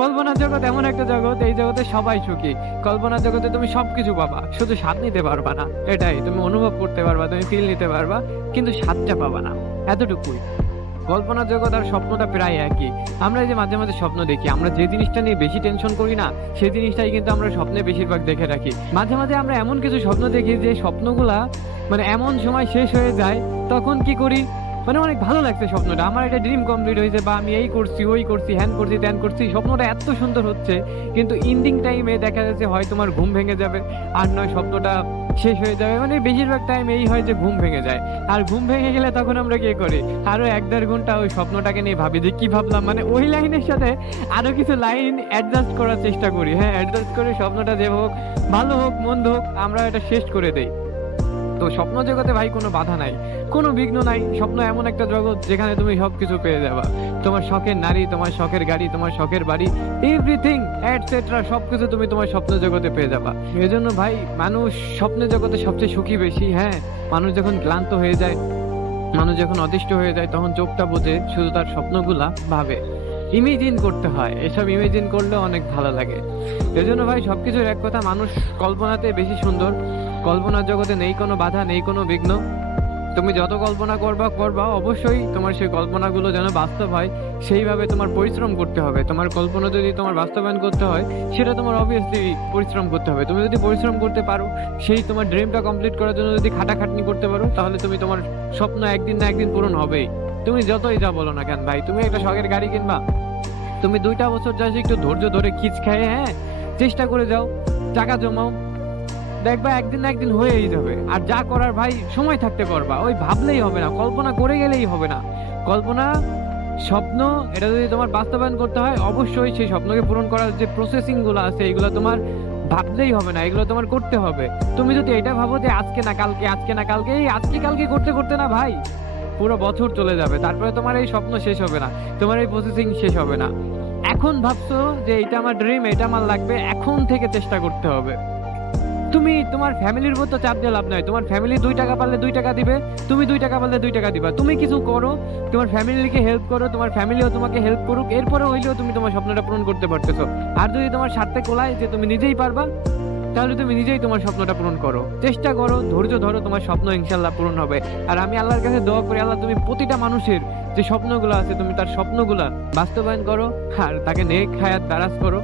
কল্পনা জগৎ এমন একটা জগৎ, এই জগতে সবাই সুখী। কল্পনা জগতে তুমি সবকিছু পাবা, শুধু স্বাদ নিতে পারবা না। এটাই, তুমি অনুভব করতে পারবা, তুমি ফিল নিতে পারবা, কিন্তু স্বাদটা পাবা না, এতটুকুই। কল্পনা জগৎ আর স্বপ্নটা প্রায় একই। আমরা যে মাঝে মাঝে স্বপ্ন দেখি, আমরা যে জিনিসটা নিয়ে বেশি টেনশন করি না, সেই জিনিসটাই কিন্তু আমরা স্বপ্নে বেশিরভাগ দেখে রাখি। মাঝে মাঝে আমরা এমন কিছু স্বপ্ন দেখি যে স্বপ্নগুলা মানে এমন সময় শেষ হয়ে যায়, তখন কি করি? মানে অনেক ভালো লাগছে স্বপ্নটা। আমার একটা ড্রিম কমপ্লিট হয়েছে, বা আমি এই করছি, ওই করছি, হ্যান করছি, ত্যান করছি, স্বপ্নটা এত সুন্দর হচ্ছে, কিন্তু ইন্ডিং টাইমে দেখা যাচ্ছে হয় তোমার ঘুম ভেঙে যাবে, আর নয় স্বপ্নটা শেষ হয়ে যাবে। মানে বেশিরভাগ টাইম এই হয় যে ঘুম ভেঙে যায়। আর ঘুম ভেঙে গেলে তখন আমরা কি করি? আরও এক দেড় ঘণ্টা ওই স্বপ্নটাকে নিয়ে ভাবি যে কি ভাবলাম? মানে ওই লাইনের সাথে আরও কিছু লাইন অ্যাডজাস্ট করার চেষ্টা করি। হ্যাঁ অ্যাডজাস্ট করে স্বপ্নটা যে হোক, ভালো হোক, মন্দ হোক আমরা এটা শেষ করে দেই। তো স্বপ্ন জগতে ভাই কোনো বাধা নাই, কোনো বিঘ্ন নাই, স্বপ্ন এমন একটা জগৎ যেখানে তুমি সবকিছু পেয়ে যাবা। তোমার শখের নারী, তোমার শখের গাড়ি, তোমার শখের বাড়ি এভরিথিং এটসেট্রা সবকিছু তুমি তোমার স্বপ্ন জগতে পেয়ে যাবা। এই জন্য ভাই, মানুষ স্বপ্ন জগতে সবচেয়ে সুখী বেশি হ্যাঁ? মানুষ যখন ক্লান্ত হয়ে যায়, মানুষ যখন অতিষ্ঠ হয়ে যায়, তখন চোখটা বোঝে, শুধু তার স্বপ্নগুলা ভাবে। ইমেজিন করতে হয়, এসব ইমেজিন করলে অনেক ভালো লাগে। এই জন্য ভাই, সবকিছুর এক কথা, মানুষ কল্পনাতে বেশি সুন্দর। কল্পনার জগতে নেই কোনো বাধা, নেই কোনো বিঘ্ন। তুমি যত কল্পনা করবা করবা, অবশ্যই তোমার সেই কল্পনাগুলো যেন বাস্তব হয়, সেইভাবে তোমার পরিশ্রম করতে হবে। তোমার কল্পনা যদি তোমার বাস্তবায়ন করতে হয়, সেটা তোমার অবভিয়াসলি পরিশ্রম করতে হবে। তুমি যদি পরিশ্রম করতে পারো, সেই তোমার ড্রিমটা কমপ্লিট করার জন্য যদি খাটাখাটনি করতে পারো, তাহলে তুমি তোমার স্বপ্ন একদিন না একদিন পূরণ হবেই। তুমি যতই যা বলো না কেন ভাই, তুমি একটা শখের গাড়ি কিনবা। তুমি দুইটা বছর যাস একটু ধৈর্য ধরে খিচ খায় হ্যাঁ? চেষ্টা করে যাও, টাকা জমাও দেখবা একদিন না একদিন হয়েই যাবে। আর যা করার ভাই, সময় থাকতে পারবা। ওই ভাবলেই হবে না, কল্পনা করে গেলেই হবে না। কল্পনা, স্বপ্ন, এটা যদি তোমার বাস্তবায়ন করতে হয়, অবশ্যই সেই স্বপ্নকে পূরণ করার যে প্রসেসিংগুলো আছে, এগুলো তোমার ভাবলেই হবে না, এগুলো তোমার করতে হবে। তুমি যদি এটা ভাবো যে আজকে না কালকে, আজকে না কালকে, এই আজকে কালকে করতে করতে না ভাই, পুরো বছর চলে যাবে। তারপরে তোমার এই স্বপ্ন শেষ হবে না, তোমার এই প্রসেসিং শেষ হবে না। এখন ভাবছ যে এটা আমার ড্রিম এটা আমার লাগবে, এখন থেকে চেষ্টা করতে হবে। তুমি তোমার ফ্যামিলির উপর তো চাপ দিয়ে লাভ নয়। তোমার ফ্যামিলি দুই টাকা পারলে দুই টাকা দিবে, তুমি দুই টাকা পারলে দুই টাকা দিবা। তুমি কিছু করো, তোমার ফ্যামিলিকে হেল্প করো, তোমার ফ্যামিলিও তোমাকে হেল্প করুক, এরপরে হইলেও তুমি তোমার স্বপ্নটা পূরণ করতে পারতেছো। আর যদি তোমার স্বার্থে কোলায় যে তুমি নিজেই পারবা, তাহলে তুমি নিজেই তোমার স্বপ্নটা পূরণ করো। চেষ্টা করো, ধৈর্য ধরো, তোমার স্বপ্ন ইনশাল্লাহ পূরণ হবে। আর আমি আল্লাহর কাছে দোয়া করি, আল্লাহ তুমি প্রতিটা মানুষের যে স্বপ্নগুলো আছে, তুমি তার স্বপ্নগুলা বাস্তবায়ন করো, আর তাকে নেক হায়াত দারাজ করো।